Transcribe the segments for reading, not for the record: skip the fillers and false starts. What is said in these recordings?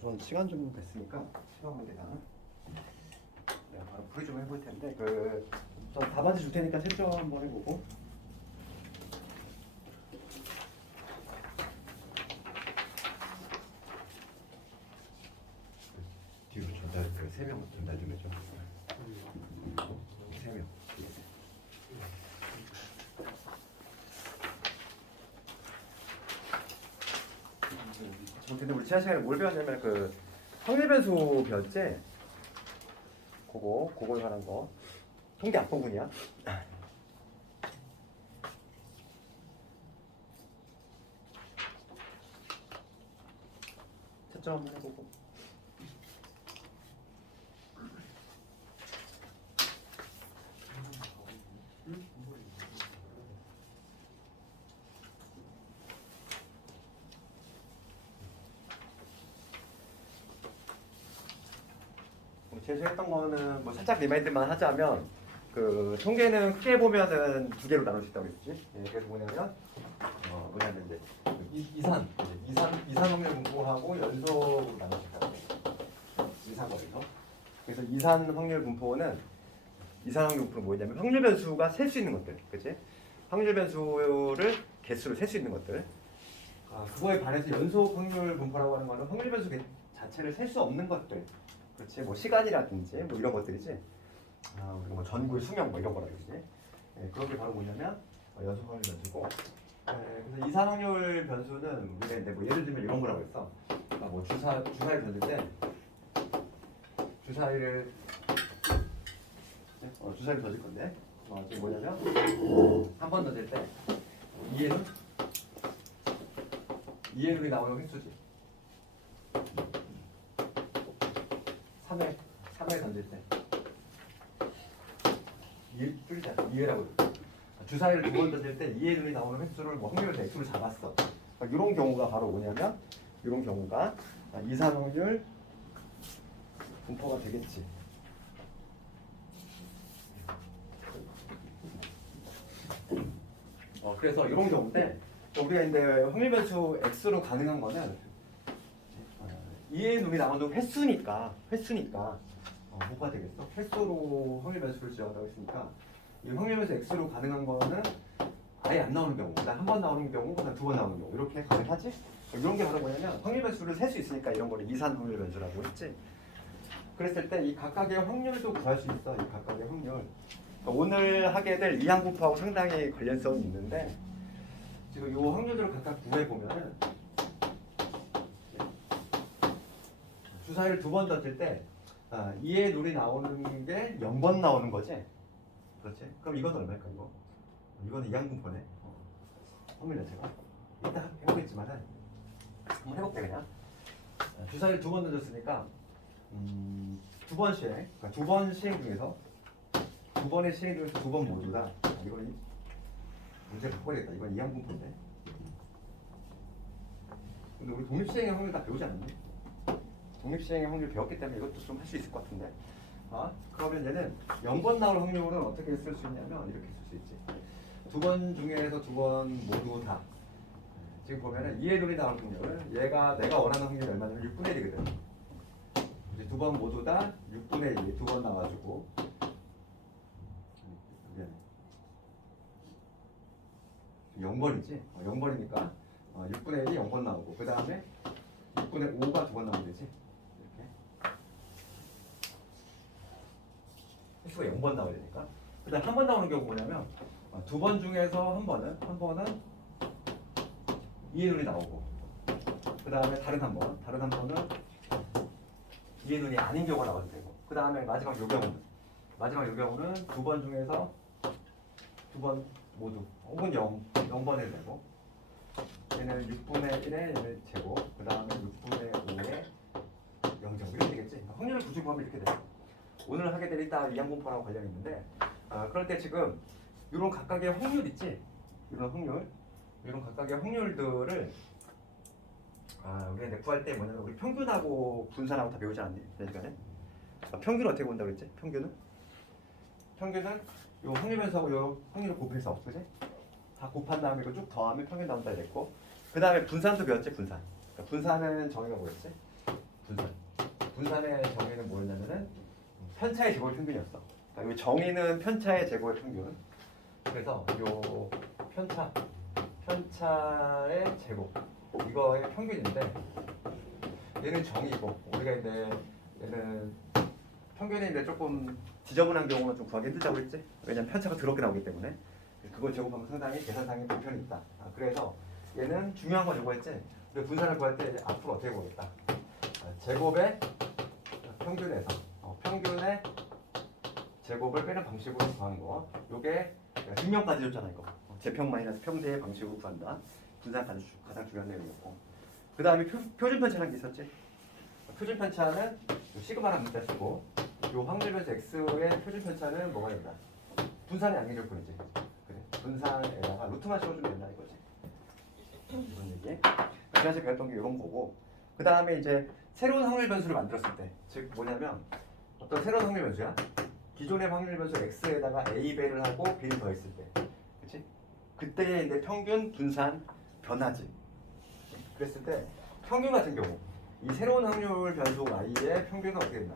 우선 시간 좀 됐으니까 시간 문제다. 내가 바로 풀이 좀 해볼 텐데 전 답안지 줄 테니까 채점 한번 해보고. 뒤로 전달 세 명 전달 좀 해줘. 세 명. 근데 우리 지난 시간에 뭘 배웠냐면 확률 변수 배웠지? 그거에 관한 거. 통계 앞부분이야. 채점 한번 해보고. 제시했던 거는 뭐 살짝 리마인드만 하자면 통계는 크게 보면은 두 개로 나눌 수 있다고 했지. 예, 그래서 뭐냐면 이제 이산 확률 분포하고 연속으로 나눌 수 있다고 해. 이산 거에서. 그래서 이산 확률 분포는 뭐냐면 확률 변수가 셀 수 있는 것들, 그렇지? 확률 변수를 개수를 셀 수 있는 것들. 그거에 반해서 연속 확률 분포라고 하는 거는 확률 변수 자체를 셀 수 없는 것들. 그렇지, 뭐 시간이라든지 뭐 이런 것들이지. 우리가 뭐 전구의 수명 뭐 이런 거라 그러지. 예, 그런 게 바로 뭐냐면 연속 확률 변수고. 그래서 이산 확률 변수는 우리가 이제 뭐 예를 들면 이런 거라고 했어. 뭐 주사위를 던질 때 주사위를 던질 건데 지금 뭐냐면 한 번 던질 때 2의 눈이 나오는 획수지. 3회 던질 때 2회라고 주사위를 두 번 던질 때 2의 눈이 나오는 획수를 뭐 확률을 X로 잡았어. 이런 경우가 바로 뭐냐면 이런 경우가 이산 확률 분포가 되겠지. 그래서 이런 경우인데 우리가 이제 확률 변수 X로 가능한 거는 2의 눈이 나오는 횟수니까 뭐가 되겠어? 횟수로 확률 변수를 지어가고 있으니까 이 확률 변수 X로 가능한 거는 아예 안 나오는 경우, 그다음 한 번 나오는 경우, 그다음 두 번 나오는 경우 이렇게 가능하지? 이런 게 바로 뭐냐면 확률 변수를 셀 수 있으니까 이런 거를 이산 확률 변수라고 했지. 그랬을 때 이 각각의 확률도 구할 수 있어. 이 각각의 확률. 그러니까 오늘 하게 될 이항 분포하고 상당히 관련성이 있는데 지금 이 확률들을 각각 구해 보면은 주사위를 두 번 던질 때 2의 룰이 나오는 게 0번 나오는 거지? 그렇지? 그럼 이건 얼마일까 이거? 이거는 이항분포네. 확률 자체가. 이따 해보겠지만은 한번 해볼게 그냥. 주사위를 두 번 던졌으니까 두 번 시행, 그러니까 두 번 시행 중에서 두 번의 시행 중에서 두 번 모두 다 이건 문제 바꿔야겠다. 이건 이항분포인데. 근데 우리 독립시행의 확률 다 배우지 않았니? 독립시행의 확률 배웠기 때문에 이것도 좀 할 수 있을 것 같은데. 그러면 얘는 0번 나올 확률은 어떻게 쓸 수 있냐면 이렇게 쓸 수 있지. 두 번 중에서 두 번 모두 다. 지금 보면은 2의 눈이 나올 확률은 얘가 내가 원하는 확률이 얼마냐면 6분의 1이거든. 이제 두 번 모두 다 6분의 1이 두 번 나와주고. 미안해. 0번이지. 0번이니까 6분의 1이 0번 나오고 그 다음에 6분의 5가 두 번 나오면 되지. 횟수가 0번 나와야 되니까. 그 다음 한 번 나오는 경우 뭐냐면 두 번 중에서 한 번은 2의 눈이 나오고 그 다음에 다른 한 번은 2의 눈이 아닌 경우가 나와도 되고 그 다음에 마지막 요 경우는 두 번 중에서 두 번 모두 혹은 0번에 되고 얘는 6분의 1의 얘를 제곱 그 다음에 6분의 5의 0제곱 이렇게 되겠지. 그러니까 확률을 구축하면 이렇게 돼. 오늘 하게 될 이따 이항분포랑 관련이 있는데 그럴 때 지금 이런 각각의 확률 있지? 이런 각각의 확률들을 우리가 이제 구할 때 뭐냐면 우리 평균하고 분산하고 다 배우지 않니? 그러니까 평균은 어떻게 본다고 그랬지? 평균은 요 확률 변수하고 요 확률을 곱해서 그지? 다 곱한 다음에 이거 쭉 더하면 평균 나온다 그랬고 그 다음에 분산도 배웠지? 분산. 그러니까 분산은 정의가 뭐였지? 분산. 분산의 정의는 뭐였냐면은 편차의 제곱의 평균이었어. 그러니까 이 정의는 편차의 제곱의 평균. 그래서 요 편차의 제곱 이거의 평균인데 얘는 정의고 우리가 이제 얘는 평균인데 조금 지저분한 경우는 좀 구하기 힘들다고 했지. 왜냐면 편차가 더럽게 나오기 때문에 그걸 제곱하면 상당히 계산상의 불편이 있다. 그래서 얘는 중요한 건 이거였지. 우리 분산을 구할 때 이제 앞으로 어떻게 보겠다. 제곱의 평균에서 평균의 제곱을 빼는 방식으로 구하는 거. 요게 증명까지 줬잖아 이거. 제평 마이너스 평대의 방식으로 구한다. 분산 가장 중요한 내용이었고. 그 다음에 표준 편차라는 게 있었지. 표준 편차는 시그마라는 문자 쓰고 요 확률 변수 x의 표준 편차는 뭐가 된다. 분산의 양의줄 뿐이지. 그래. 분산에다가 루트만 씌워주면 된다 이거지. 이런 얘기. 지난주에 배웠던 게 이런 거고. 그 다음에 이제 새로운 확률 변수를 만들었을 때, 즉 뭐냐면 어떤 새로운 확률 변수야? 기존의 확률 변수 x에다가 a 배를 하고 b를 더했을 때, 그렇지? 그때의 이제 평균 분산 변하지. 그랬을 때 평균 같은 경우 이 새로운 확률 변수 y의 평균은 어떻게 된다?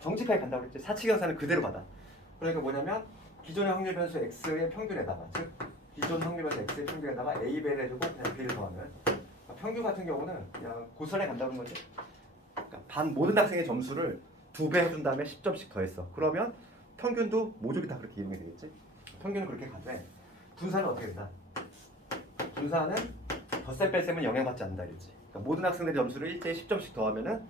정직하게 간다고 그랬지. 사칙연산을 그대로 받아. 그러니까 뭐냐면 기존의 확률 변수 x의 평균에다가, 즉 기존 확률 변수 x의 평균에다가 a 배를 해주고 그냥 b를 더하면 평균 같은 경우는 그냥 고스란히 간다는 거지. 그러니까 모든 학생의 점수를 2배 해준 다음에 10점씩 더했어. 그러면 평균도 모조리 다 그렇게 이용이 되겠지. 평균은 그렇게 가되 분산은 어떻게 된다? 분산은 덧셈 뺄셈은 영향받지 않는다 그랬지. 그러니까 모든 학생들의 점수를 일제히 10점씩 더하면은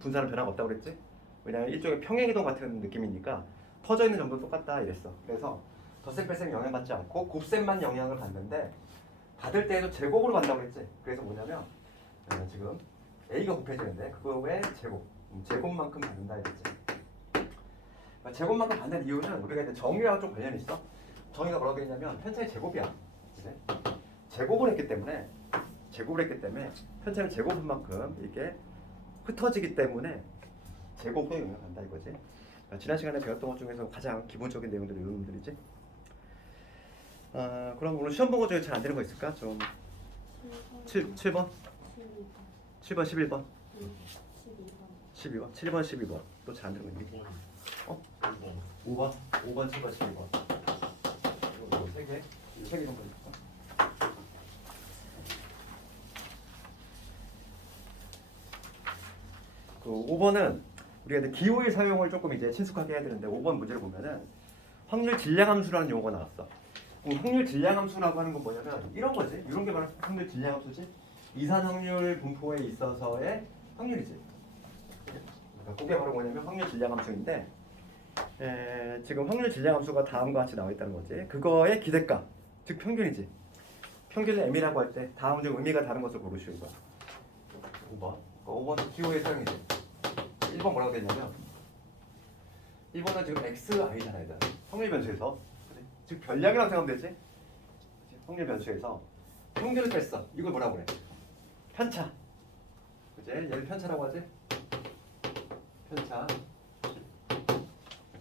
분산은 변화가 없다고 그랬지. 왜냐하면 일종의 평행이동 같은 느낌이니까 퍼져 있는 점도 똑같다 이랬어. 그래서 덧셈 뺄셈 영향받지 않고 곱셈만 영향을 받는데 받을 때에도 제곱으로 간다고 그랬지. 그래서 뭐냐면 지금 a가 곱해지는데 그거의 제곱만큼 받는다 이랬지. 그러니까 제곱만큼 받는 이유는 우리가 이제 정의와 좀 관련이 있어. 정의가 뭐라고 되냐면 편차의 제곱이야. 그래? 제곱을 했기 때문에 편차를 제곱한 만큼 이게 흩어지기 때문에 제곱에 영향한다 이거지. 그러니까 지난 시간에 배웠던 것 중에서 가장 기본적인 내용들이 이런 놈들이지. 그럼 오늘 시험 본 거 중에 잘 안 되는 거 있을까? 좀 7번? 7번, 11번? 12번? 7번, 12번 또 잘 안 되는 거 있니? 5번? 5번, 7번, 12번 이거 3개? 3개 정도 있을까? 그 5번은 우리가 이제 기호의 사용을 조금 이제 친숙하게 해야 되는데 5번 문제를 보면은 확률 질량 함수라는 용어가 나왔어. 확률 질량 함수라고 하는 건 뭐냐면 이런 거지. 이런 게 바로 확률 질량 함수지. 이산 확률 분포에 있어서의 확률이지. 그러니까 그게 바로 뭐냐면 확률 질량 함수인데 지금 확률 질량 함수가 다음과 같이 나와 있다는 거지. 그거의 기대값, 즉 평균이지. 평균을 m이라고 할 때 다음 중 의미가 다른 것을 고르시오 이거. 5번. 5번은 기호의 사용이지. 1번 뭐라고 되냐면 1번은 지금 xi잖아 일단. 확률 변수에서 즉 변량이라고 생각하면 되지. 확률 변수에서 평균을 뺐어. 이걸 뭐라고 그래? 편차. 그치? 얘를 편차라고 하지? 편차.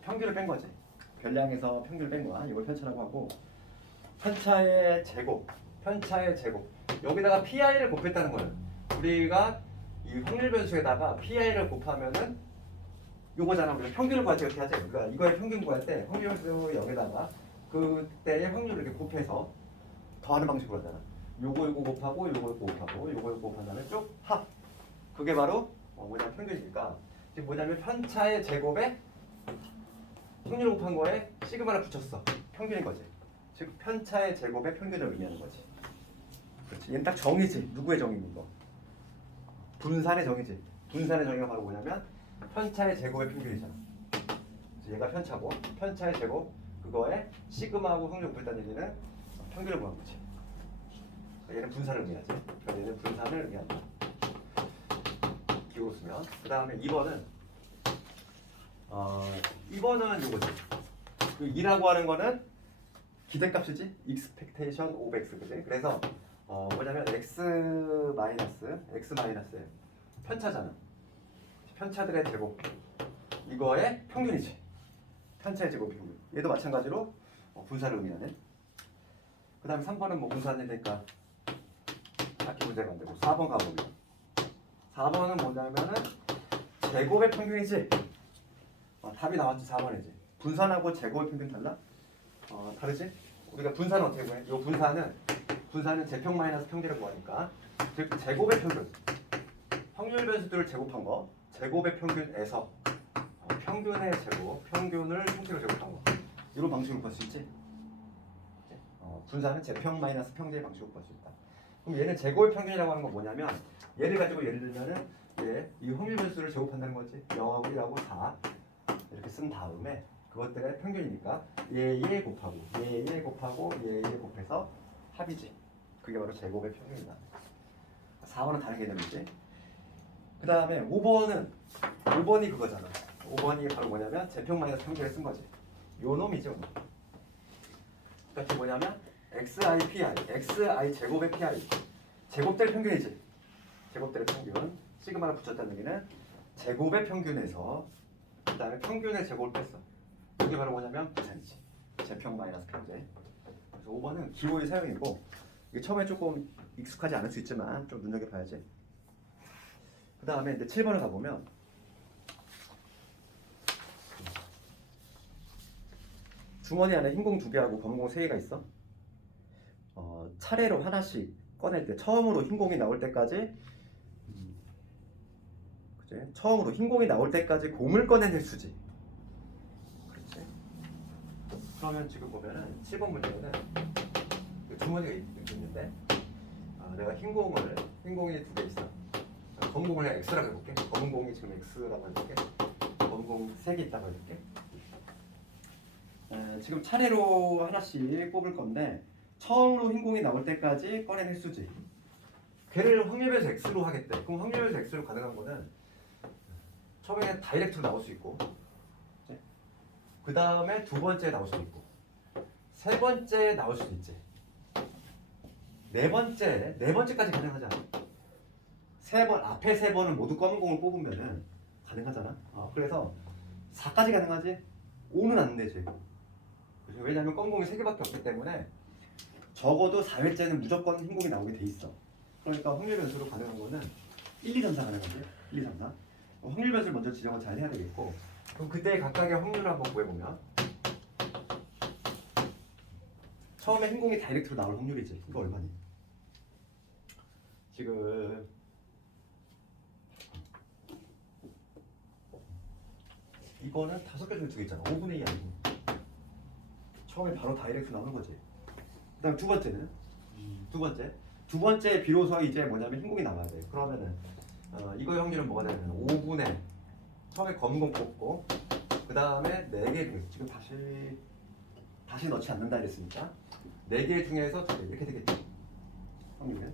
평균을 뺀 거지. 변량에서 평균을 뺀 거야. 이걸 편차라고 하고 편차의 제곱. 여기다가 PI를 곱했다는 거는 우리가 이 확률 변수에다가 PI를 곱하면은 요거잖아. 우리가 평균을 구할 때 이렇게 하지. 그러니까 이거의 평균 구할 때 확률 변수 0에다가 그때의 확률을 이렇게 곱해서 더하는 방식으로 하잖아. 요거 곱하고 요거 곱하고 요거 곱한 다음에 쭉 합. 그게 바로 뭐냐면 평균이니까 지금 뭐냐면 편차의 제곱에 확률 곱한 거에 시그마를 붙였어. 평균인 거지. 즉 편차의 제곱에 평균을 의미하는 거지. 그렇지. 얘는 딱 정의지. 누구의 정의인 거? 분산의 정의지. 분산의 정의가 바로 뭐냐면 편차의 제곱의 평균이잖아. 얘가 편차고 편차의 제곱 그거에 시그마하고 확률 곱했다는 얘기는 평균을 구한 거지. 얘는 분산을 의미하지. 그러니까 얘는 분산을 의미한다. 기호로 쓰면. 그 다음에 2번은 2번은 요거지. 그 2라고 하는 거는 기대값이지. expectation of x 그지? 그래서 뭐냐면 x 마이너스 편차잖아. 편차들의 제곱 이거의 평균이지. 편차의 제곱 평균. 얘도 마찬가지로 분산을 의미하네. 그 다음에 3번은 뭐 분산이 되니까 딱히 문제가 안 되고 4번 가보면 4번은 뭐냐면은 제곱의 평균이지. 답이 나왔지. 4번이지. 분산하고 제곱의 평균 달라? 다르지? 우리가 분산은 어떻게 구해? 이 분산은 제평 마이너스 평균을 구하니까 즉 제곱의 평균 확률 변수들을 제곱한 거 제곱의 평균에서 평균의 제곱 평균을 통째로 제곱한 거 이런 방식으로 구할 수 있지? 분산은 제평 마이너스 평제의 방식으로 구할 수 있다. 그럼 얘는 제곱의 평균이라고 하는 건 뭐냐면 얘를 가지고 예를 들면은 이 확률 변수를 제곱한다는 거지. 0하고 1하고 4 이렇게 쓴 다음에 그것들의 평균이니까 얘 곱하고 얘 곱하고 얘 곱해서 합이지. 그게 바로 제곱의 평균이다. 4번은 다른 개념이지. 그 다음에 5번이 그거잖아. 5번이 바로 뭐냐면 제평 마이너스 평균을 쓴 거지. 요 놈이죠. 그러니까 뭐냐면 xi 제곱의 pi 제곱될 평균이지. 제곱될 평균 시그마를 붙였다는 얘기는 제곱의 평균에서 그 다음에 평균의 제곱을 뺐어. 이게 바로 뭐냐면 분산이지. 제평 마이너스 평제. 그래서 5번은 기호의 사용이고 이게 처음에 조금 익숙하지 않을 수 있지만 좀 눈여겨봐야지. 그 다음에 이제 7번을 가보면 주머니 안에 흰 공 2개하고 검은 공 3개가 있어. 차례로 하나씩 꺼낼 때 처음으로 흰 공이 나올 때까지 그치? 처음으로 흰 공이 나올 때까지 공을 꺼낸 횟수지. 그렇지? 그러면 지금 보면은 7번 문제는 주머니가 있는데 내가 흰 공이 2개 있어. 검은 공을 그냥 X라고 해볼게. 검은 공이 지금 X라고 해볼게. 검은 공 3개 있다고 해볼게. 지금 차례로 하나씩 뽑을 건데 처음으로 흰 공이 나올 때까지 꺼낸 횟수지. 걔를 확률배수 X로 하겠대. 그럼 확률배수 X로 가능한 거는 처음에 다이렉트로 나올 수 있고 그 다음에 두 번째 나올 수도 있고 세 번째 나올 수도 있지. 네 번째까지 가능하잖아. 앞에 세 번은 모두 검은 공을 뽑으면은 가능하잖아. 그래서 4까지 가능하지 5는 안 되지. 왜냐면 검은 공이 3개밖에 없기 때문에 적어도 4회째는 무조건 흰 공이 나오게 돼 있어. 그러니까 확률 변수로 가능한 거는 1, 2, 3, 4 가능한데 1, 2, 3, 4 확률 변수를 먼저 지정을 잘 해야 되겠고 그럼 그때 각각의 확률을 한번 구해보면 처음에 흰 공이 다이렉트로 나올 확률이지. 이거 얼마니? 지금 이거는 5개 중에 2개 있잖아. 5분의 2 아니고 처음에 바로 다이렉트로 나오는 거지. 그 다음 두 번째는 두 번째 비로소 이제 뭐냐면 흰 공이 나와야 돼. 그러면은 이거의 확률은 뭐가 되냐면 5분의 처음에 검은 공 뽑고 그 다음에 4개 지금 다시 넣지 않는다 이랬으니까 4개 중에서 2개 이렇게 되겠지. 확률은.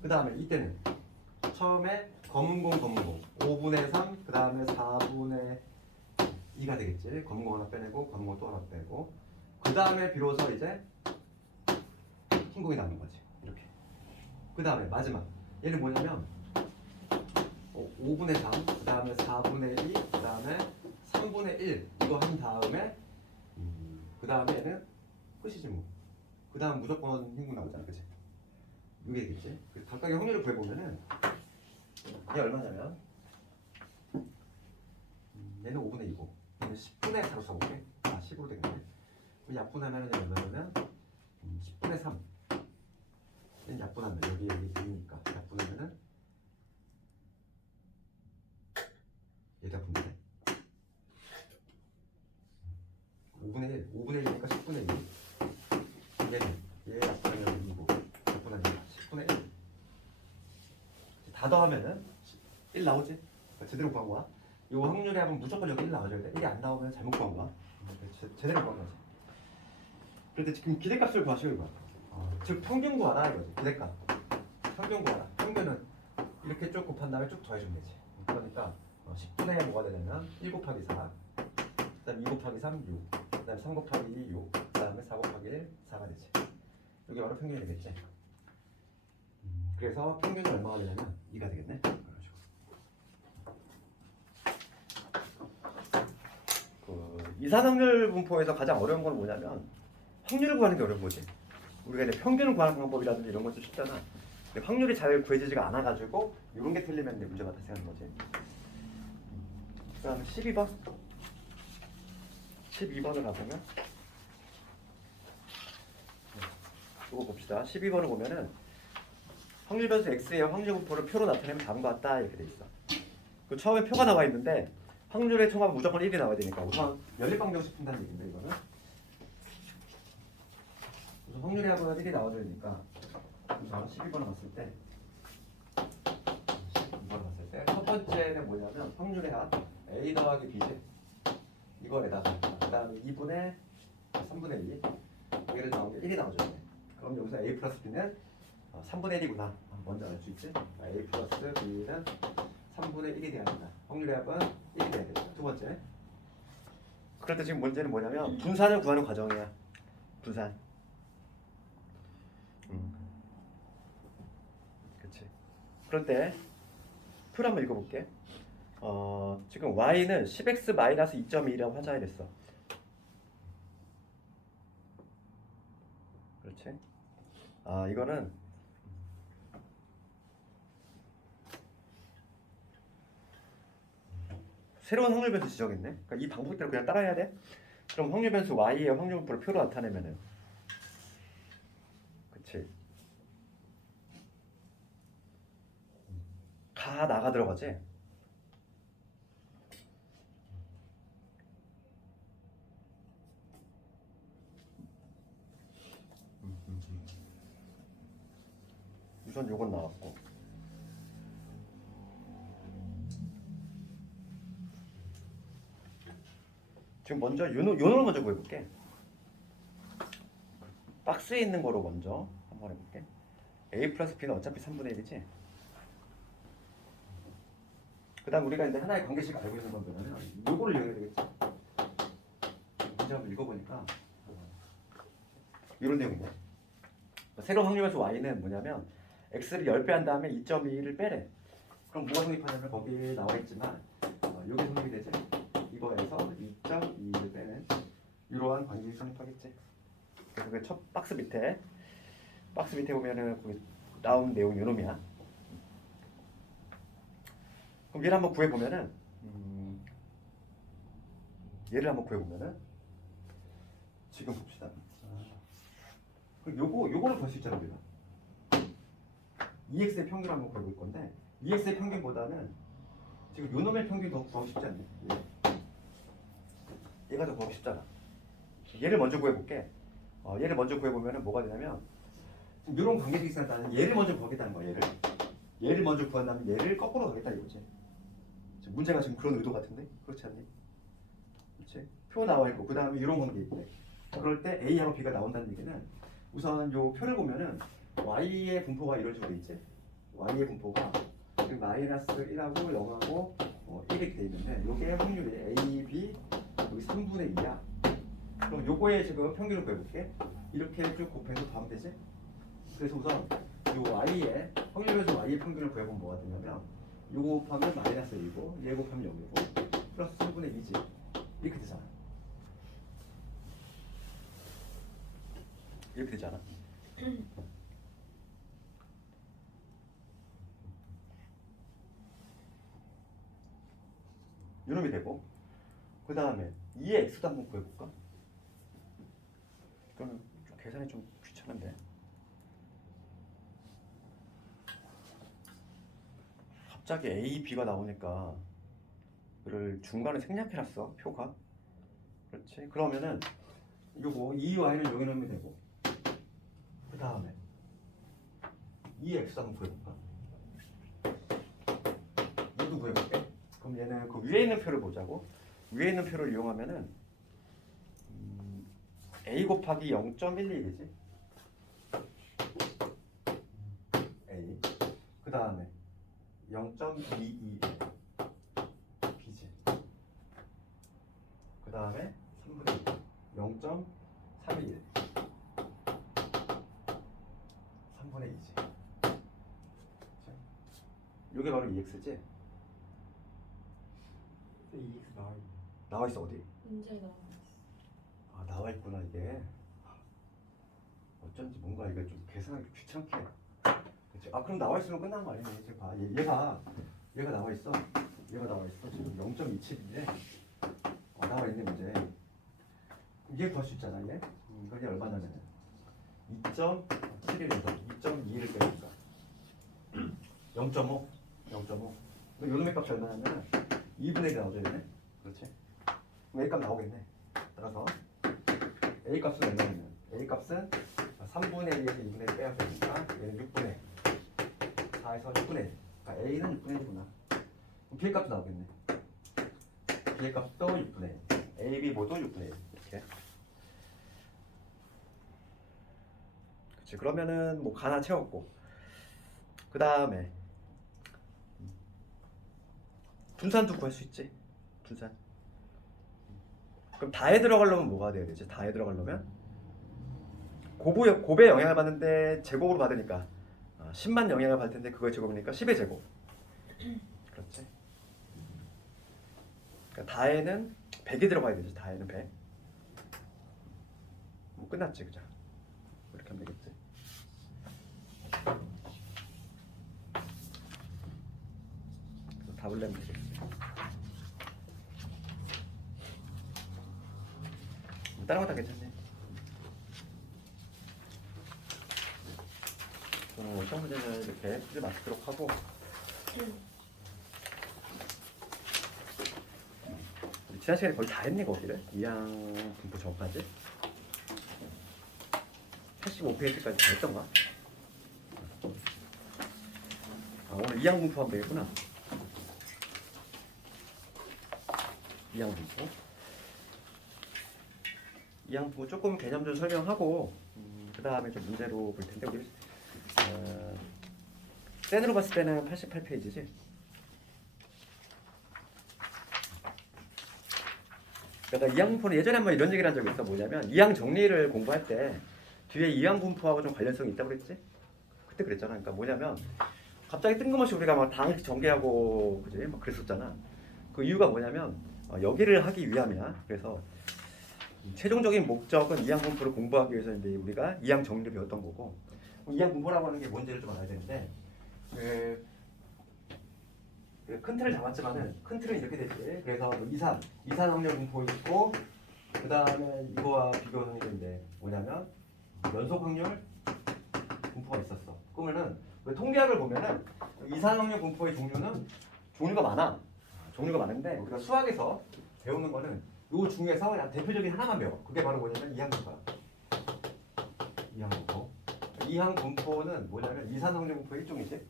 그 다음에 이때는 처음에 검은 공 5분의 3 그 다음에 4분의 2가 되겠지. 검은 공 하나 빼내고 검은 공 또 하나 빼고 그 다음에 비로소 이제 흰 공이 나오는 거지. 이렇게. 그 다음에 마지막 얘는 뭐냐면 5분의 3 그 다음에 4분의 2 그 다음에 3분의 1 이거 한 다음에 그 다음에 얘는 끝이지 뭐. 그 다음 무조건 흰 공 나오잖아. 그치? 이게 되겠지. 각각의 확률을 구해보면은 얘 얼마냐면 얘는 5분의 2고 얘는 10분의 4로 써볼게. 10으로 되겠네. 약분하면 얼마냐면 10분의 3 얘는 약분하면 여기 2니까 약분하면은 얘도 약분되네. 5분의 1이니까 10분의 2 얘 약분하면 2고 약분하면 10분의 1 다 더하면은 1 나오지? 그러니까 제대로 구한 거야. 이 확률에 하면 무조건 여기 1 나와줘야 돼. 1이 안 나오면 잘못 구한 거야. 제대로 구한 거지. 그런데 지금 기대값을 구하시오 이거. 즉 평균 구하라 이거지. 기대값. 평균 구하라. 평균은 이렇게 쭉 곱한 다음에 쭉 더해주면 되지. 그러니까 10분의 뭐가 되냐면 1 곱하기 4 그 다음에 2 곱하기 3 6 그 다음에 3 곱하기 2 6 그 다음에 4 곱하기 1 4가 되지. 이게 바로 평균이 되겠지. 그래서 평균이 얼마가 되냐면 2가 되겠네. 이산확률 분포에서 가장 어려운 건 뭐냐면 확률을 구하는 게 어려운 거지. 우리가 이제 평균을 구하는 방법이라든지 이런 건 좀 쉽잖아. 근데 확률이 잘 구해지지가 않아가지고 이런 게 틀리면 이제 문제가 발생하는 거지. 그 다음에 12번 12번을 가보면 이거 봅시다. 12번을 보면은 확률 변수 x의 확률 분포를 표로 나타내면 다음과 같다 이렇게 돼 있어. 그 처음에 표가 나와 있는데 확률의 총합은 무조건 1이 나와야 되니까 우선 연립방정식 푼다는 얘기인데 이거는 우선 확률의 합은 1이 나와야 되니까 우선 12번을 봤을 때 12번을 봤을 때 첫 번째는 뭐냐면 확률의 합 a 더하기 b지 이거에다가 그 다음에 2분의 3분의 2 여기를 나오면 1이 나오죠. 그럼 여기서 a 플러스 b는 3분의 1이구나 먼저 알 수 있지. a 플러스 b는 3분의 1이 돼야 된다. 확률의 합은 1이 돼야 된다. 두 번째. 그럴 때 지금 문제는 뭐냐면 분산을 구하는 과정이야. 분산. 그렇지. 그럴 때 표를 한번 읽어볼게. 지금 y는 10x-2.2라고 하자 이랬어. 그렇지. 이거는 새로운 확률 변수 지정했네. 그러니까 이 방법대로 그냥 따라해야 돼. 그럼 확률 변수 y의 확률 분포를 표로 나타내면은, 그렇지. 가 나가 들어가지. 우선 요건 나왔고. 지금 먼저 요놈을 먼저 구해볼게. 박스에 있는 거로 먼저 한번 해볼게. a 플러스 b는 어차피 3분의 1이지. 그 다음 우리가 이제 하나의 관계식 알고 있는 거면 요거를 이용해야 되겠지. 문제 한번 읽어보니까 이런 내용이네. 새로운 확률 변수 y는 뭐냐면 x를 10배 한 다음에 2.2를 빼래. 그럼 뭐가 성립하냐면 거기에 나와 있지만 요게 성립이 되지. 이거에서 2.2를 빼는 이러한 관계식이 성립하겠지. 그래서 그 첫 박스 밑에 보면은 거기 나온 내용이 요놈이야. 그럼 얘를 한번 구해보면은 지금 봅시다. 그럼 요거를 볼 수 있잖아 우리가. EX의 평균을 한번 구해볼 건데 EX의 평균보다는 지금 요놈의 평균이 더 구하고 싶지 않니? 얘가 더 구하고 싶잖아. 얘를 먼저 구해볼게. 얘를 먼저 구해보면은 뭐가 되냐면 지금 이런 관계식이 있으니까 얘를 먼저 구하겠다는 거야. 얘를 먼저 구한 다음에 얘를 거꾸로 가겠다 이거지. 문제가 지금 그런 의도 같은데? 그렇지 않니? 그렇지? 표 나와 있고 그 다음에 이런 관계 있대. 그럴 때 A하고 B가 나온다는 얘기는 우선 요 표를 보면은 Y의 분포가 이런 식으로 돼 있지. Y의 분포가 지금 마이너스 1하고 0하고 1 이렇게 돼 있는데 요게 확률이 A, B 여기 3분의 2야. 그럼 요거에 지금 평균을 구해볼게. 이렇게 쭉 곱해서 구하면 되지. 그래서 우선 요 Y의 확률 변수 Y의 평균을 구해보면 뭐가 되냐면 요거 곱하면 마이너스 1이고 얘 곱하면 0이고 플러스 3분의 2지. 이렇게 되잖아. 이렇게 되잖아. 이놈이 되고 그 다음에 2의 x도 한번 구해볼까? 이거는 좀 계산이 좀 귀찮은데 갑자기 a, b가 나오니까 이를 중간에 생략해놨어 표가. 그렇지? 그러면은 요거 2y는 여기 넣으면 되고 그 다음에 2의 x도 한번 구해볼까? 얘도 구해볼게. 그럼 얘는 그 위에 있는 표를 보자고. 위에 있는 표를 이용하면은 a 곱하기 0.12 되지. a 그 다음에 0.22 b지. 그 다음에 3분의 2 0.31 3분의 2지. 이게 바로 EX지? EX 나와 있어 어디? 문제에 나와 있어. 나와 있구나 이게. 어쩐지 뭔가 이게 좀 계산하기 귀찮게. 그치? 그럼 나와 있으면 끝난 거 아니네. 지금 봐. 얘가 나와 있어. 얘가 나와 있어. 지금 0.27인데 나와 있는 문제. 이게 구할 수 있잖아, 얘. 이게 얼마냐면 2.7에서 2.2를 빼니까 0.5. 0.5. 요놈의 값이 얼마냐면 2분의 1이 나오죠, 얘네. 그렇지? 그럼 A 값 나오겠네. 따라서 A 값은 얼마냐면 A 값은 3분의 1에서 2분의 1 빼야 되니까 얘는 6분의 1. 4에서 6분의 1. 그러니까 A는 6분의 1이구나. 그럼 B의 값도 나오겠네. B의 값도 6분의 1. A, B 모두 6분의 1. 이렇게. 그치. 그러면은 뭐 하나 채웠고. 그 다음에 분산도 구할 수 있지. 분산. 그럼 다에 들어가려면 뭐가 돼야 되지? 다에 들어가려면 곱의 영향을 받는데 제곱으로 받으니까 10만 영향을 받을 텐데 그거의 제곱이니까 10의 제곱. 그렇지? 그러니까 다에는 100이 들어가야 되지. 다에는 100. 뭐 끝났지, 그죠? 이렇게 하면 되겠지. 그래서 답을 내면 되겠지. 다른 거 다 괜찮네. 시험 문제는 이렇게 풀지 마치도록 하고 지난 시간에 거의 다 했니 거기를? 2양 분포 전까지? 85페이지까지 다 했던가? 오늘 2양 분포 하면 되겠구나. 2양 분포. 2양 분포 조금 개념 좀 설명하고 그 다음에 좀 문제로 볼 텐데 우리 센으로 봤을 때는 88페이지지. 그러니까 이항 분포는 예전에 한번 이런 얘기를 한 적이 있어. 뭐냐면 이항 정리를 공부할 때 뒤에 이항 분포하고 좀 관련성이 있다고 그랬지? 그때 그랬잖아. 그러니까 뭐냐면 갑자기 뜬금없이 우리가 막 당 전개하고 그지? 막 그랬었잖아. 그 이유가 뭐냐면 여기를 하기 위함이야. 그래서 최종적인 목적은 이항 분포를 공부하기 위해서인데 우리가 이항 정리를 배웠던 거고 이항 분포라고 하는 게 뭔지를 좀 알아야 되는데 큰 틀을 잡았지만은 큰 틀은 이렇게 되지. 그래서 이산 확률 분포 있고 그 다음에 이거와 비교하는 게 이제 뭐냐면 연속 확률 분포가 있었어. 그러면은 통계학을 보면은 이산 확률 분포의 종류가 많아. 종류가 많은데 우리가 수학에서 배우는 거는 요 중에서 그냥 대표적인 하나만 배워. 그게 바로 뭐냐면 이항 분포야. 이항 분포. 이항 분포는 뭐냐면 이산 확률 분포의 일종이지.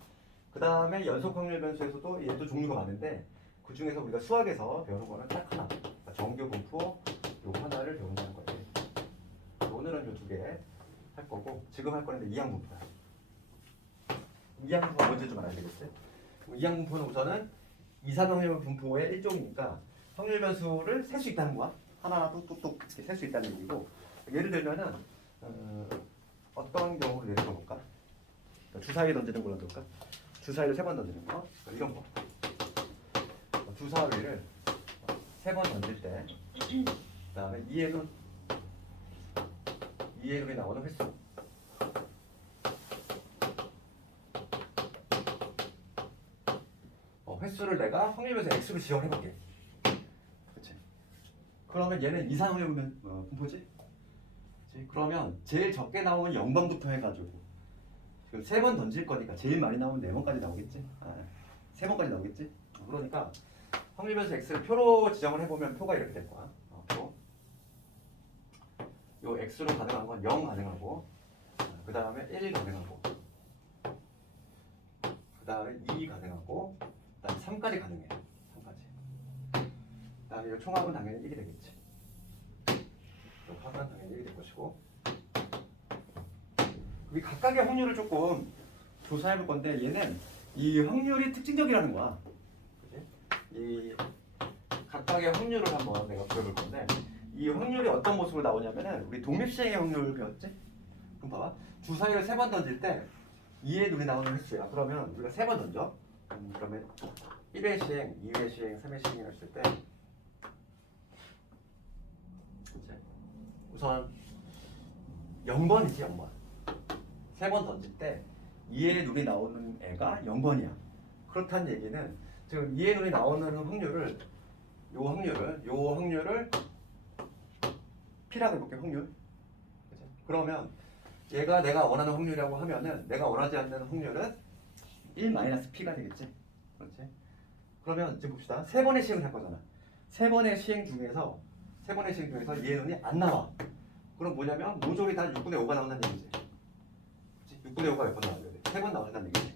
그 다음에 연속 확률 변수에서도 얘도 종류가 많은데 그 중에서 우리가 수학에서 배우는 거는 딱 하나. 그러니까 정규 분포 요 하나를 배운다는 거지. 오늘은 요 두 개 할 거고 지금 할 거는 이항 분포야. 이항 분포가 뭔지 좀 알아야 되겠지? 이항 분포는 우선은 이산 확률 분포의 일종이니까 확률 변수를 셀 수 있다는 거야. 하나하나 뚝뚝뚝 이렇게 셀 수 있다는 얘기고 예를 들면은 어떤 경우를 예를 들어볼까? 주사위 던지는 걸로 들을까? 주사위를 3번 던지는 거 이런 거 주사위를 3번 던질 때 그 다음에 이해론이 나오는 횟수 횟수를 내가 확률변수 x로 지정을 해볼게. 그치? 그러면 얘는 이산 확률 분포지? 그치? 그러면 제일 적게 나오면 0번부터 해가지고 3번 던질 거니까 제일 많이 나오면 4번까지 나오겠지? 3번까지 나오겠지? 그러니까 확률변수 x를 표로 지정을 해보면 표가 이렇게 될 거야. 표. 요 x로 가능한 건 0 가능하고 그 다음에 1 가능하고 그 다음에 2 가능하고 그 다음에 3까지 가능해. 3까지. 그 다음에 이 총합은 당연히 1이 되겠지. 이 합은 당연히 1이 될 것이고 이 각각의 확률을 조금 조사해 볼 건데 얘는 이 확률이 특징적이라는 거야. 그치? 이 각각의 확률을 한번 내가 그려볼 건데 이 확률이 어떤 모습으로 나오냐면은 우리 독립시행의 확률을 배웠지? 그럼 봐봐. 주사위를 3번 던질 때 2의 눈이 나오는 횟수야. 그러면 우리가 3번 던져. 그러면 1회 시행, 2회 시행, 3회 시행을 했을 때 우선 0번이지 0번. 3번 던질 때 2의 눈이 나오는 애가 0번이야. 그렇다는 얘기는 지금 이해 눈이 나오는 확률을 요 확률을 P라고 해볼게요. 확률. 그죠? 그러면 얘가 내가 원하는 확률이라고 하면은 내가 원하지 않는 확률은 1-P가 되겠지. 그렇지? 그러면 이제 봅시다. 세 번의 시행을 할 거잖아. 세 번의 시행 중에서 이해 눈이 안 나와. 그럼 뭐냐면 모조리 다 6분의 5가 나온다는 얘기지. 그치? 6분의 5가 몇 번 나와야 돼? 3번 나온다는 얘기지.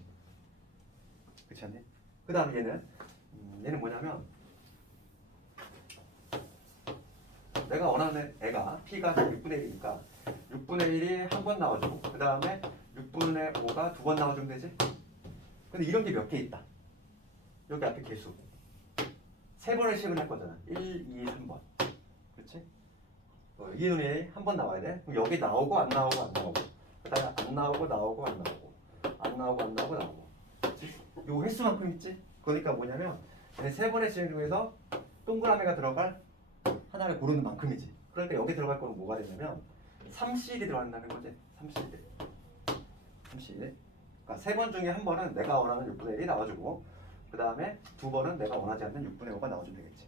그렇지 않니? 그 다음에 얘는 뭐냐면 내가 원하는 애가 P가 6분의 1이니까 6분의 1이 한 번 나와주고 그 다음에 6분의 5가 두 번 나와주면 되지? 근데 이런 게 몇 개 있다. 여기 앞에 개수. 세 번을 시행을 할 거잖아. 1, 2, 3번. 그렇지? 이 눈이 한 번 나와야 돼. 그럼 여기 나오고 안 나오고 안 나오고. 그다음에 안 나오고 나오고 안 나오고. 안 나오고 안 나오고 나오고. 그렇지? 요 횟수만큼 있지? 그러니까 뭐냐면 세 번의 시행 중에서 동그라미가 들어갈 하나를 고르는 만큼이지. 그러니까 여기 들어갈 거는 뭐가 되냐면 3CL이 들어간다는 거지. 3CL. 3CL. 그러니까 세 번 중에 한 번은 내가 원하는 6분의 1이 나와주고 그 다음에 두 번은 내가 원하지 않는 6분의 5가 나와주면 되겠지.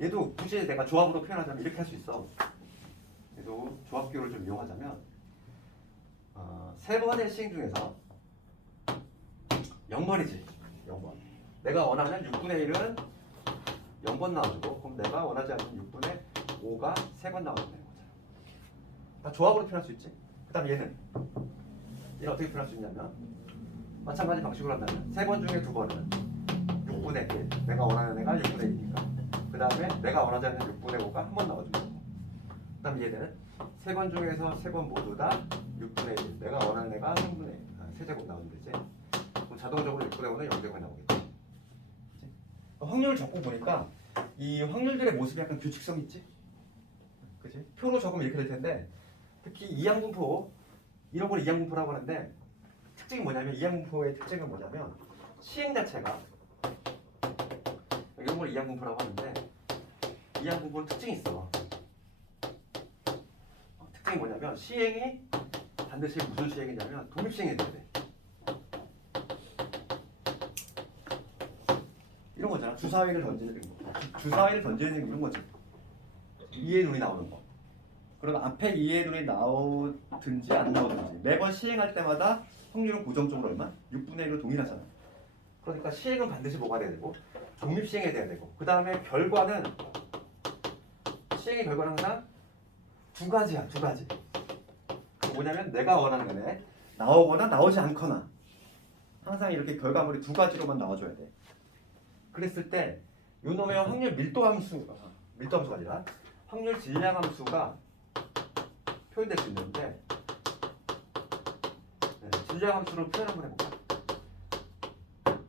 얘도 굳이 내가 조합으로 표현하자면 이렇게 할 수 있어. 얘도 조합기호를 좀 이용하자면 세 번의 시행 중에서 0번이지. 0번. 내가 원하는 6분의 1은 0번 나와주고 그럼 내가 원하지 않는 6분의 5가 3번 나와주면 되는 거잖아. 다 조합으로 표현할 수 있지. 그 다음에 얘는 어떻게 표현할 수 있냐면 마찬가지 방식으로 한다면 세 번 중에 두 번은 6분의 1 내가 원하는 애가 6분의 1이니까 그 다음에 내가 원하지 않는 6분의 5가 한 번 나와주면 되고 그 다음에 얘는 세 번 중에서 세 번 모두 다 6분의 1 내가 원하는 애가 3분의 1 세제곱 나오면 되지. 그럼 자동적으로 6분의 5는 0제곱이 나오겠지. 그치? 확률을 적고 보니까 이 확률들의 모습이 약간 규칙성 있지? 그치? 표로 적으면 이렇게 될 텐데 특히 이항분포 이런 걸 이항분포라고 하는데 특징이 뭐냐면 이항분포의 특징은 뭐냐면 시행 자체가 이런 걸 이항분포라고 하는데 이항분포는 특징이 있어. 특징이 뭐냐면 시행이 반드시 무슨 시행이냐면 독립시행이 돼야 돼. 이런 거잖아. 주사위를 던지는 거. 주사위를 던지는 이런 거지. 이해 눈이 나오는 거. 그럼 앞에 이해 눈이 나오든지 안 나오든지 매번 시행할 때마다 확률은 고정적으로 얼마? 6분의 1로 동일하잖아. 그러니까 시행은 반드시 뭐가 돼야 되고 독립시행이 돼야 되고 그 다음에 결과는 시행의 결과는 항상 두 가지야. 두 가지. 뭐냐면 내가 원하는 거네. 나오거나 나오지 않거나 항상 이렇게 결과물이 두 가지로만 나와줘야 돼. 그랬을 때 요놈의 확률 밀도함수가 아니라 확률 질량함수가 표현될 수 있는데 질량함수로 표현 한번 해볼까?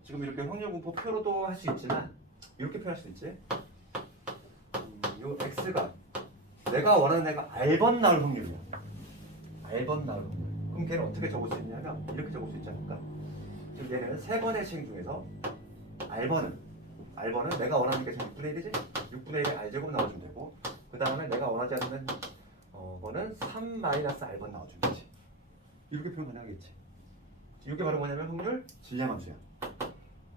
지금 이렇게 확률 분포 표로도 할 수 있지만 이렇게 표현할 수 있지. 요 x가 내가 원하는 애가 R번 나올 확률이야. R번 나올 확률. 그럼 걔는 어떻게 적을 수 있냐면 이렇게 적을 수 있지 않을까? 지금 얘는 세 번의 시행 중에서 R번은 내가 원하는 게 6분의 1이지? 6분의 1의 R제곱 나와주면 되고 그 다음에 내가 원하지 않는 거는 3-R번 나와주면 되지. 이렇게 표현 가능하겠지. 이게 바로 뭐냐면 확률 질량함수야.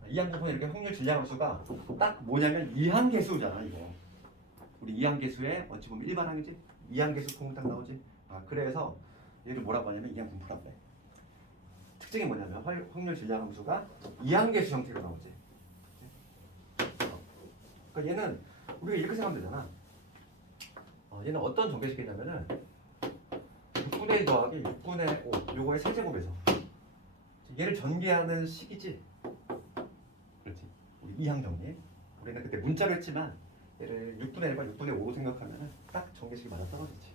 이항분포는 이렇게 확률 질량함수가 딱 뭐냐면 이항계수잖아 이거. 우리 이항계수의 어찌 보면 일반항이지? 이항계수 폼이 딱 나오지? 그래서 얘를 뭐라고 하냐면 이항분포라고 해. 특징이 뭐냐면 확률 질량함수가 이항계수 형태로 나오지. 그러니까 얘는 우리가 이렇게 생각하면 되잖아. 얘는 어떤 정배식이냐면은 6분의 1 더하기 6분의 5 요거의 세제곱에서 얘를 전개하는 식이지. 그렇지. 우리 이항 정리. 우리는 그때 문자로 했지만 얘를 6분의 1과 6분의 5로 생각하면은 딱 전개식이 맞아 떨어지지.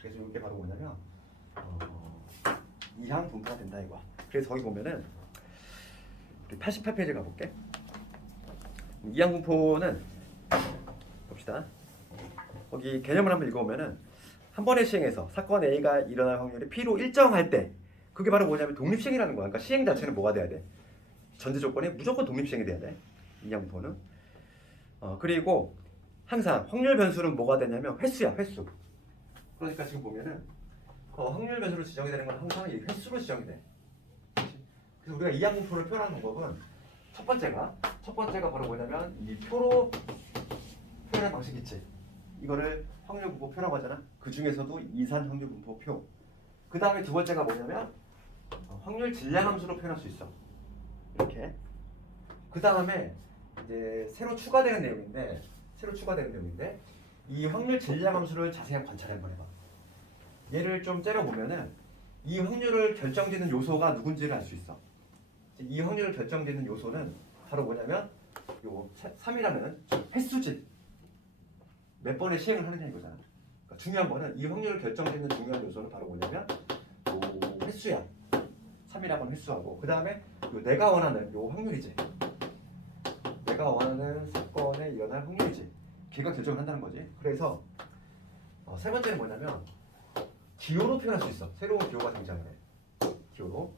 그래서 이게 바로 뭐냐면 이항 분포가 된다 이거야. 그래서 거기 보면은 88페이지 가볼게. 이항 분포는 봅시다. 거기 개념을 한번 읽어보면은 한 번의 시행에서 사건 A가 일어날 확률이 P로 일정할 때 그게 바로 뭐냐면 독립시행이라는 거야. 그러니까 시행 자체는 뭐가 돼야 돼? 전제 조건이 무조건 독립시행이 돼야 돼. 이항 분포는. 그리고 항상 확률 변수는 뭐가 되냐면 횟수야. 횟수. 그러니까 지금 보면은 확률 변수로 지정이 되는 건 항상 이 횟수로 지정이 돼. 그래서 우리가 이항 분포를 표현하는 방법은 첫 번째가 바로 뭐냐면 이 표로 표현의 방식 있지. 이거를 확률 분포 표라고 하잖아. 그 중에서도 이산 확률 분포 표. 그 다음에 두 번째가 뭐냐면 확률 질량 함수로 표현할 수 있어. 이렇게. 그 다음에 이제 새로 추가되는 내용인데 이 확률 질량 함수를 자세히 관찰 한번 해봐. 얘를 좀 째려보면은 이 확률을 결정짓는 요소가 누군지를 알 수 있어. 이 확률을 결정짓는 요소는 바로 뭐냐면 요 3이라는 횟수지. 몇 번의 시행을 하느냐 이거잖아. 그러니까 중요한 거는 이 확률을 결정짓는 중요한 요소는 바로 뭐냐면 요 횟수야. 3이라고 하는 횟수하고 그 다음에 내가 원하는 요 확률이지. 내가 원하는 사건에 일어날 확률이지. 걔가 결정을 한다는 거지. 그래서 세 번째는 뭐냐면 기호로 표현할 수 있어. 새로운 기호가 등장을 해. 기호로.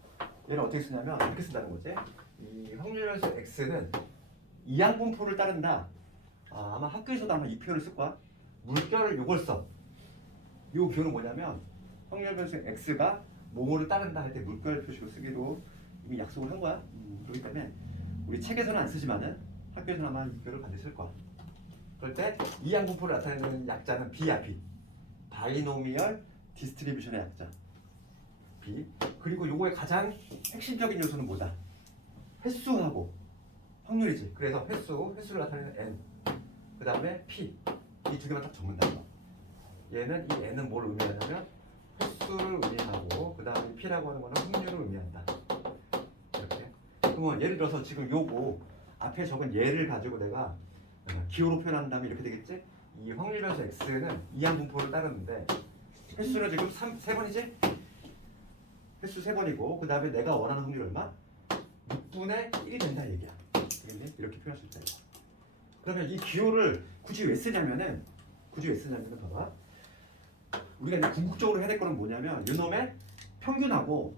얘는 어떻게 쓰냐면 이렇게 쓴다는 거지. 이 확률연수 x는 이항분포를 따른다. 아마 학교에서도 아마 이 표현을 쓸 거야. 물결을 요걸 써. 요 기호는 뭐냐면 확률연수 x가 뭐뭐를 따른다 할 때 물결 표시로 쓰기로 이미 약속을 한 거야. 그렇기 때문에 우리 책에서는 안 쓰지만은 학교에서는 아마 이 표현을 반드시 쓸 거야. 그럴 때 이항분포를 나타내는 약자는 B야. B. 바이노미얼 디스트리뷰션의 약자. B. 그리고 요거의 가장 핵심적인 요소는 뭐다? 횟수하고 확률이지. 그래서 횟수를 나타내는 N. 그 다음에 P. 이 두 개만 딱 적는다는 거. 얘는 이 N은 뭘 의미하냐면 횟수를 의미하고 그 다음에 P라고 하는 거는 확률을 의미한다. 이렇게. 그러면 예를 들어서 지금 요거 앞에 적은 얘를 가지고 내가 기호로 표현한 다음에 이렇게 되겠지? 이 확률 변수 X는 이항분포를 따르는데 횟수는 지금 3번이지? 횟수 3번이고 그 다음에 내가 원하는 확률 얼마? 6분의 1이 된다 얘기야. 알겠니? 이렇게 표현할 수 있다. 그러면 이 기호를 굳이 왜 쓰냐면은 봐봐. 우리가 이제 궁극적으로 해야 될 거는 뭐냐면 이놈의 평균하고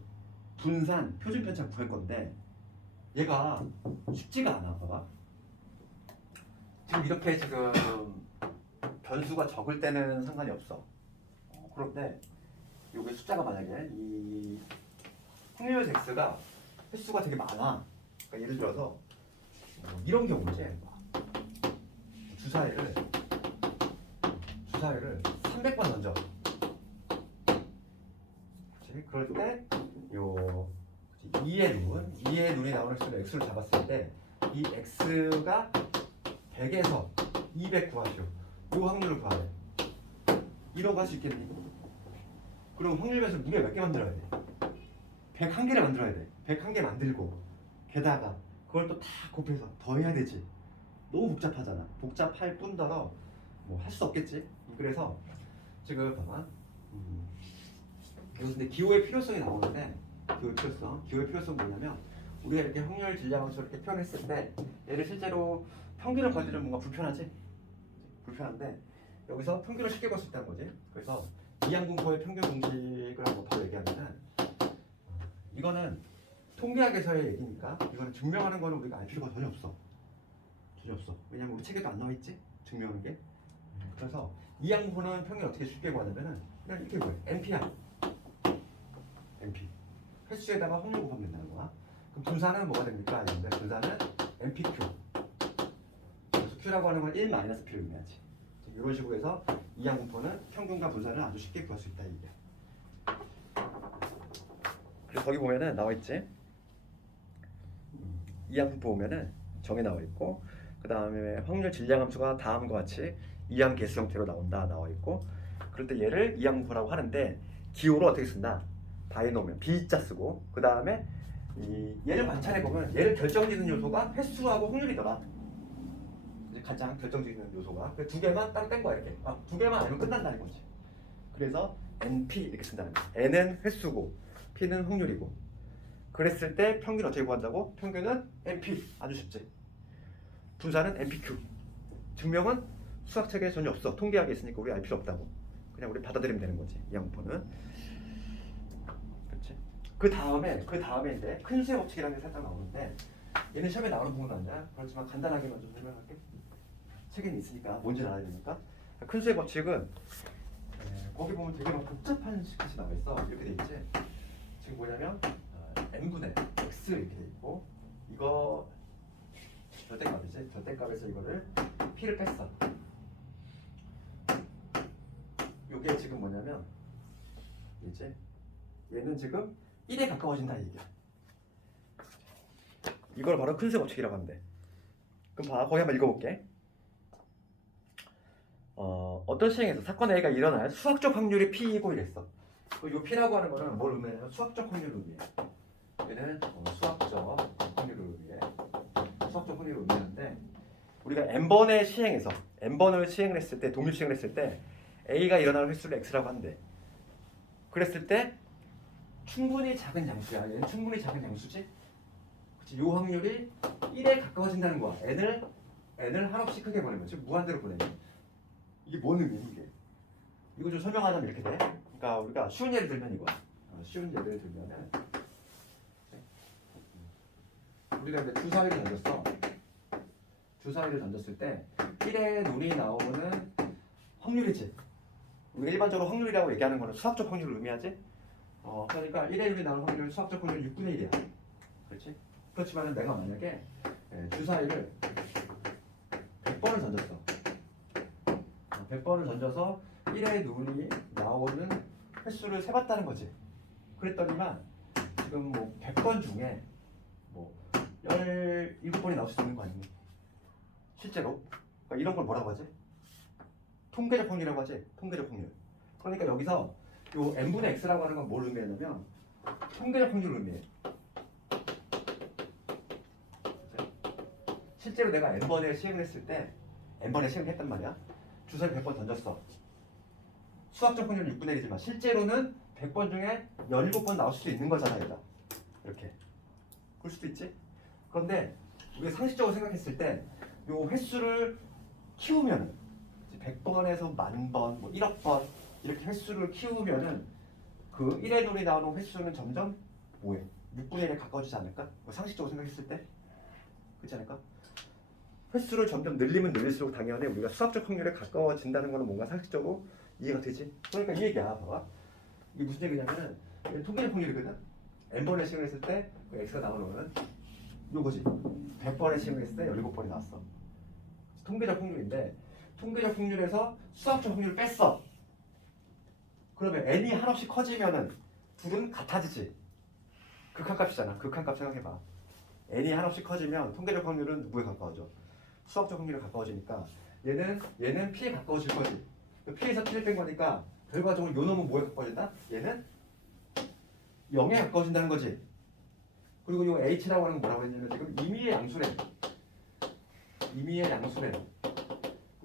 분산, 표준 편차 구할 건데 얘가 쉽지가 않아. 봐봐. 지금 이렇게 지금 변수가 적을 때는 상관이 없어. 그런데 요게 숫자가 만약에 이 확률 x가 횟수가 되게 많아. 그러니까 예를 들어서 이런 경우지. 주사위를 300번 던져. 그렇지? 그럴 때 요 2의 눈이 나오는 수는 x를 잡았을 때 이 x가 100에서 200 구하시오. 요 확률을 구하래. 이러고 할 수 있겠니? 그럼 확률 변수를 무려 몇 개 만들어야 돼? 101개를 만들어야 돼. 101개 만들고 게다가 그걸 또 다 곱해서 더해야 되지. 너무 복잡하잖아. 복잡할 뿐더러 뭐 할 수 없겠지. 그래서 지금 봐봐. 근데 기호의 필요성이 나오는데 기호의 필요성 뭐냐면 우리가 이렇게 확률 질량함수를 이렇게 표현했을 때 얘를 실제로 평균을 거두면 뭔가 불편하지? 불편한데 여기서 평균을 쉽게 볼 수 있다는 거지. 그래서 이항분포의 평균 공식을 한번 바로 얘기하면은 이거는 통계학에서의 얘기니까 이거는 증명하는 거는 우리가 알 필요가 전혀 없어. 왜냐면 우리 책에도 안 나와 있지? 증명하는 게. 그래서 이항분포는 평균 어떻게 쉽게 구하냐면은 그냥 이렇게 구해. NP야. NP. 횟수에다가 확률 곱하면 된다는 거야. 그럼 분산은 뭐가 됩니까? 근데 분산은 NPQ. 그래서 Q라고 하는 건 1-P를 의미하지. 이런 식으로 해서 이항분포는 평균과 분산을 아주 쉽게 구할 수 있다 이게. 그래서 거기 보면은 나와 있지. 이항분포 보면은 정에 나와 있고, 그 다음에 확률 질량함수가 다음과 같이 이항 개수 형태로 나와 있고, 그럴 때 얘를 이항분포라고 하는데 기호로 어떻게 쓴다? 바이노미얼 B자 쓰고, 그 다음에 얘를 관찰해 보면 얘를 결정짓는 요소가 횟수하고 확률이더라. 가장 결정짓는 요소가 두 개만 따로 뺀 거야 이렇게. 두 개만 알면 끝난다는 거지. 그래서 NP 이렇게 쓴다는 거야. N은 횟수고 P는 확률이고. 그랬을 때 평균 어떻게 구한다고? 평균은 NP. 아주 쉽지. 분산은 NPQ. 증명은 수학책에 전혀 없어. 통계학에 있으니까 우리 알 필요 없다고. 그냥 우리 받아들이면 되는 거지. 이항분포는. 그렇지? 그 다음에 이제 큰 수의 법칙이라는 게 살짝 나오는데 얘는 시험에 나오는 부분은 아니야. 그렇지만 간단하게만 좀 설명할게. 책에는 있으니까 뭔지 알아야 되니까. 큰 수의 법칙은 거기 보면 되게 막 복잡한 식같이 나와 있어. 이렇게 돼 있지. 지금 뭐냐면 n분의 x 이렇게 돼 있고 이거 절대값이지. 절대값에서 이거를 P를 뺐어. 이게 지금 뭐냐면 이제 얘는 지금 1에 가까워진다 얘기야. 이걸 바로 큰수 법칙이라고 하는데. 그럼 봐, 거기 한번 읽어볼게. 어떤 시행에서 사건 A가 일어날 수학적 확률이 P이고 이랬어. 이 P라고 하는 거는 뭘 의미해요? 수학적 확률을 의미해. 얘는 수학적 확률을 의미해. 수학적 확률을 의미하는데 우리가 n번의 시행에서 n번을 시행을 했을 때 동일 시행을 했을 때 A가 일어나는 횟수를 X라고 한대. 그랬을 때 충분히 작은 양수야. 얘는 충분히 작은 양수지? 그치? 요 확률이 1에 가까워진다는 거야. n을 한없이 크게 보내면 지금 무한대로 보내면 이게 뭔 의미야 이게? 이거 좀 설명하자면 이렇게 돼. 그러니까 우리가 쉬운 예를 들면 이거야. 쉬운 예를 들면은 우리가 이제 주사위를 던졌어. 주사위를 던졌을 때 1의 눈이 나오는 확률이지. 우리가 일반적으로 확률이라고 얘기하는 거는 수학적 확률을 의미하지. 그러니까 1의 눈이 나오는 확률은 수학적 확률 6분의 1이야. 그렇지? 그렇지만 내가 만약에 주사위를 100번을 던졌어. 100번을 던져서 1의 눈이 나오는 횟수를 세봤다는 거지. 그랬더니만 지금 뭐 100번 중에 뭐 17번이 나올 수 있는 거 아니니? 실제로. 그러니까 이런 걸 뭐라고 하지? 통계적 확률이라고 하지. 통계적 확률. 그러니까 여기서 요 n분의 x라고 하는 건 뭘 의미하냐면 통계적 확률을 의미해. 실제로 내가 n번에 시행을 했을 때 n번에 시행을 했단 말이야. 주사위 100번 던졌어. 수학적 확률 6분의 1이지만 실제로는 100번 중에 17번 나올 수도 있는 거잖아 얘가. 이렇게. 그럴 수도 있지. 그런데 우리가 상식적으로 생각했을 때 요 횟수를 키우면 100번에서 10,000번, 뭐 1억 번 이렇게 횟수를 키우면은 그 1의 눈이 나오는 횟수는 점점 뭐해? 6분의 1에 가까워지지 않을까? 상식적으로 생각했을 때 그렇지 않을까? 횟수를 점점 늘리면 늘릴수록 당연히 우리가 수학적 확률에 가까워진다는 거는 뭔가 상식적으로 이해가 되지. 그러니까 이 얘기야. 봐봐. 이게 무슨 얘기냐면은 통계적 확률이거든. n번의 시행을 했을 때 그 x가 나오는 거는 요거지. 100번의 시행을 했을 때 17번이 나왔어. 통계적 확률인데 통계적 확률에서 수학적 확률을 뺐어. 그러면 n이 한없이 커지면은 둘은 같아지지. 극한값이잖아. 극한값 생각해봐. n이 한없이 커지면 통계적 확률은 누구에 가까워져? 수학적 확률에 가까워지니까 얘는 p에 가까워질 거지. p에서 p를 뺀 거니까 결과적으로 요 놈은 뭐에 가까워진다? 얘는 0에 가까워진다는 거지. 그리고 요 h라고 하는 건 뭐라고 했냐면 지금 임의의 양수래. 임의의 양수래.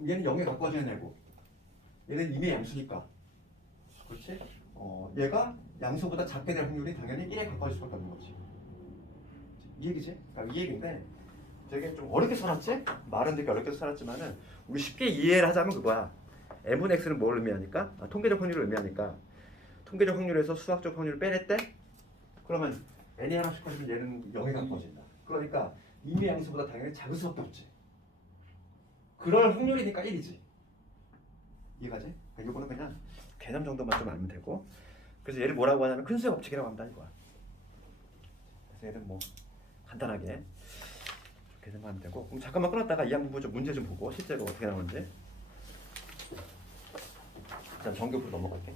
얘는 0에 가까워지는 애고 얘는 임의의 양수니까. 그렇지? 얘가 양수보다 작게 될 확률이 당연히 1에 가까워질 수밖에 없는 거지. 이 얘기지? 그러니까 이 얘기인데 되게 좀 어렵게 써놨지? 말은 되게 어렵게 써놨지만은 우리 쉽게 이해를 하자면 그거야. n분의 x는 뭘 의미하니까? 통계적 확률을 의미하니까 통계적 확률에서 수학적 확률을 빼냈대? 그러면 n이 하나씩 커지면 얘는 0에 가까워진다. 그러니까 임의 양수보다 당연히 작을 수밖에 없지. 그럴 확률이니까 1이지. 이해가지? 이거는 그냥 개념 정도만 좀 알면 되고. 그래서 얘를 뭐라고 하냐면 큰수의 법칙이라고 한다 이거야. 그래서 얘는 뭐 간단하게 이렇게 생각하면 되고. 그럼 잠깐만 끊었다가 이 항목 좀 문제 좀 보고 실제로 어떻게 나오는지. 일단 정규부로 넘어갈게.